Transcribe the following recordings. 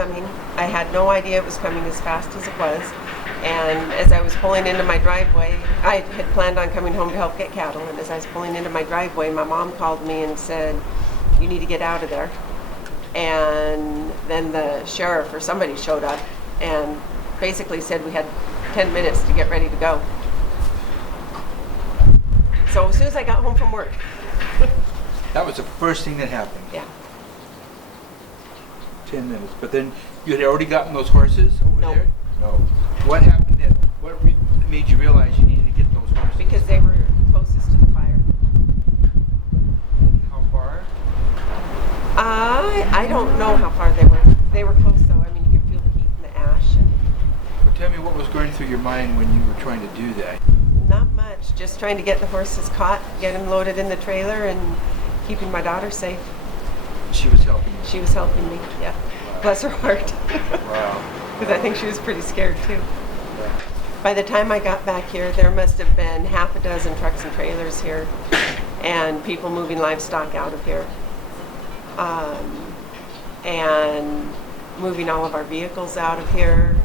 coming. I had no idea it was coming as fast as it was. And as I was pulling into my driveway, I had planned on coming home to help get cattle. And as I was pulling into my driveway, my mom called me and said, "You need to get out of there." And then the sheriff or somebody showed up and basically said we had 10 minutes to get ready to go. So as soon as I got home from work. That was the first thing that happened. Yeah. 10 minutes. But then you had already gotten those horses over No. there? No. What happened then? What made you realize you needed to get those horses? Because they were closest to the fire. How far? I don't know how far they were. They were close though. I mean, you could feel the heat and the ash. Well, tell me what was going through your mind when you were trying to do that. Not much. Just trying to get the horses caught, get them loaded in the trailer, and keeping my daughter safe. She was helping you. She was helping me. Yeah. Wow. Bless her heart. Wow. Because I think she was pretty scared too. Yeah. By the time I got back here, there must have been half a dozen trucks and trailers here, and people moving livestock out of here, and moving all of our vehicles out of here.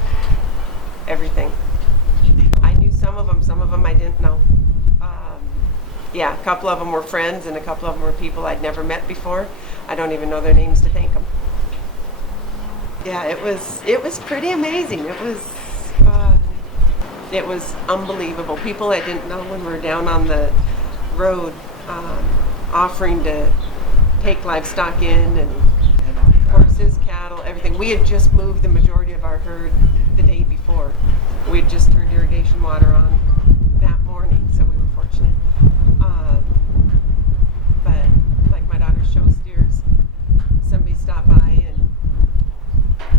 Everything. I knew some of them I didn't know. Yeah, a couple of them were friends, and a couple of them were people I'd never met before. I don't even know their names to thank them. Yeah, it was pretty amazing. It was unbelievable. People I didn't know when we were down on the road offering to take livestock in, and horses, cattle, everything. We had just moved the majority of our herd the day before. We had just turned irrigation water on that morning, so we were fortunate. But like my daughter's show steers, somebody stopped by and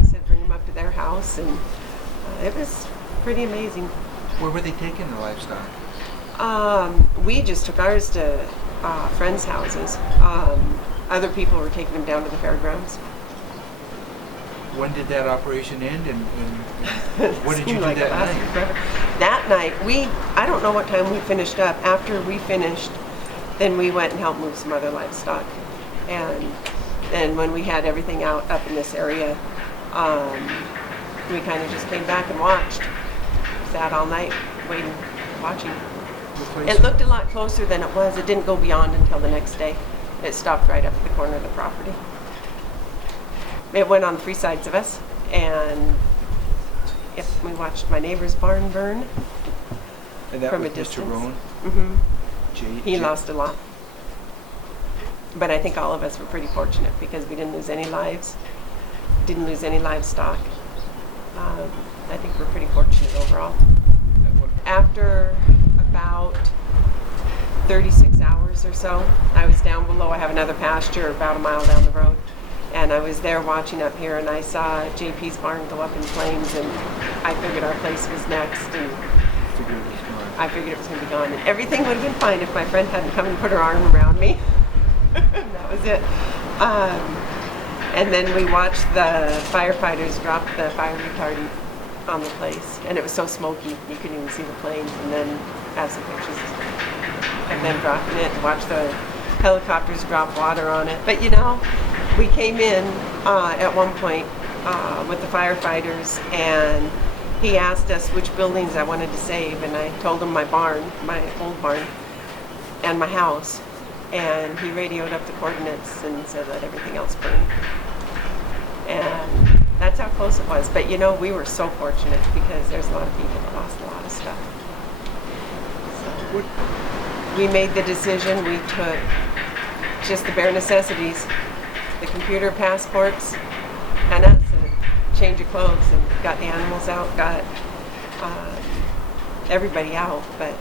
said bring them up to their house, and it was pretty amazing. Where were they taking the livestock? We just took ours to friends' houses. Other people were taking them down to the fairgrounds. When did that operation end, and what did you do Like that night? forever. That night, I don't know what time we finished up. After we finished, then we went and helped move some other livestock. And then when we had everything out up in this area, we kind of just came back and watched. Sat all night waiting, watching. It looked a lot closer than it was. It didn't go beyond until the next day. It stopped right up at the corner of the property. It went on 3 sides of us, and yep, we watched my neighbor's barn burn. And that from was a Mr. distance. Roan? Mm-hmm. He lost a lot. But I think all of us were pretty fortunate because we didn't lose any lives, didn't lose any livestock. I think we're pretty fortunate overall. After about 36 hours or so, I was down below. I have another pasture about a mile down the road. And I was there watching up here, and I saw JP's barn go up in flames, and I figured our place was next, and I figured it was going to be gone. And everything would have been fine if my friend hadn't come and put her arm around me. That was it. And then we watched the firefighters drop the fire retardant on the place, and it was so smoky you couldn't even see the flames. And then have some pictures of them dropping it, and watch the helicopters drop water on it. But you know, we came in at one point with the firefighters, and he asked us which buildings I wanted to save, and I told him my barn, my old barn, and my house. And he radioed up the coordinates and said let everything else burn. And that's how close it was. But you know, we were so fortunate because there's a lot of people that lost a lot of stuff. So we made the decision. We took just the bare necessities, the computer, passports, and us, and a change of clothes, and got the animals out, got everybody out, but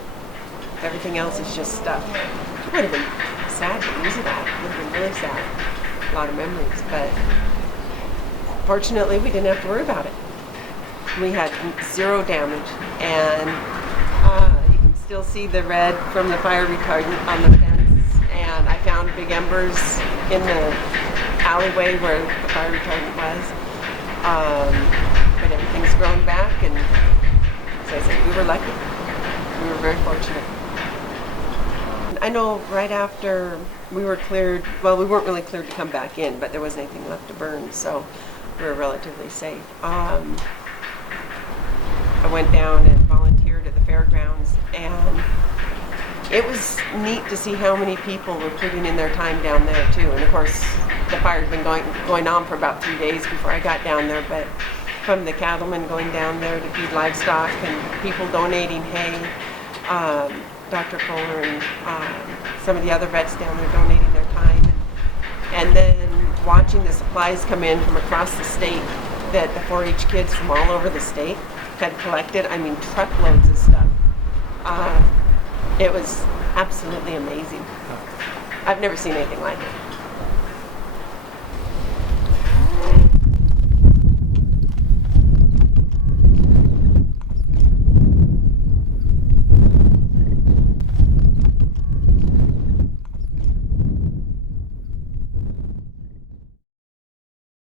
everything else is just stuff. It would have been sad to lose it all. It would have been really sad. A lot of memories, but fortunately we didn't have to worry about it. We had 0 damage, and you can still see the red from the fire retardant on the fence, and I found big embers in the alleyway where the fire retardant was. But everything's grown back, and as I said, we were lucky. We were very fortunate. I know right after we were cleared, well, we weren't really cleared to come back in, but there wasn't anything left to burn, so we were relatively safe. I went down and volunteered at the fairgrounds, and it was neat to see how many people were putting in their time down there too. And of course, the fire had been going on for about 3 days before I got down there, but from the cattlemen going down there to feed livestock and people donating hay, Dr. Kohler and some of the other vets down there donating their time, and then watching the supplies come in from across the state that the 4-H kids from all over the state had collected. I mean, truckloads of stuff. It was absolutely amazing. I've never seen anything like it.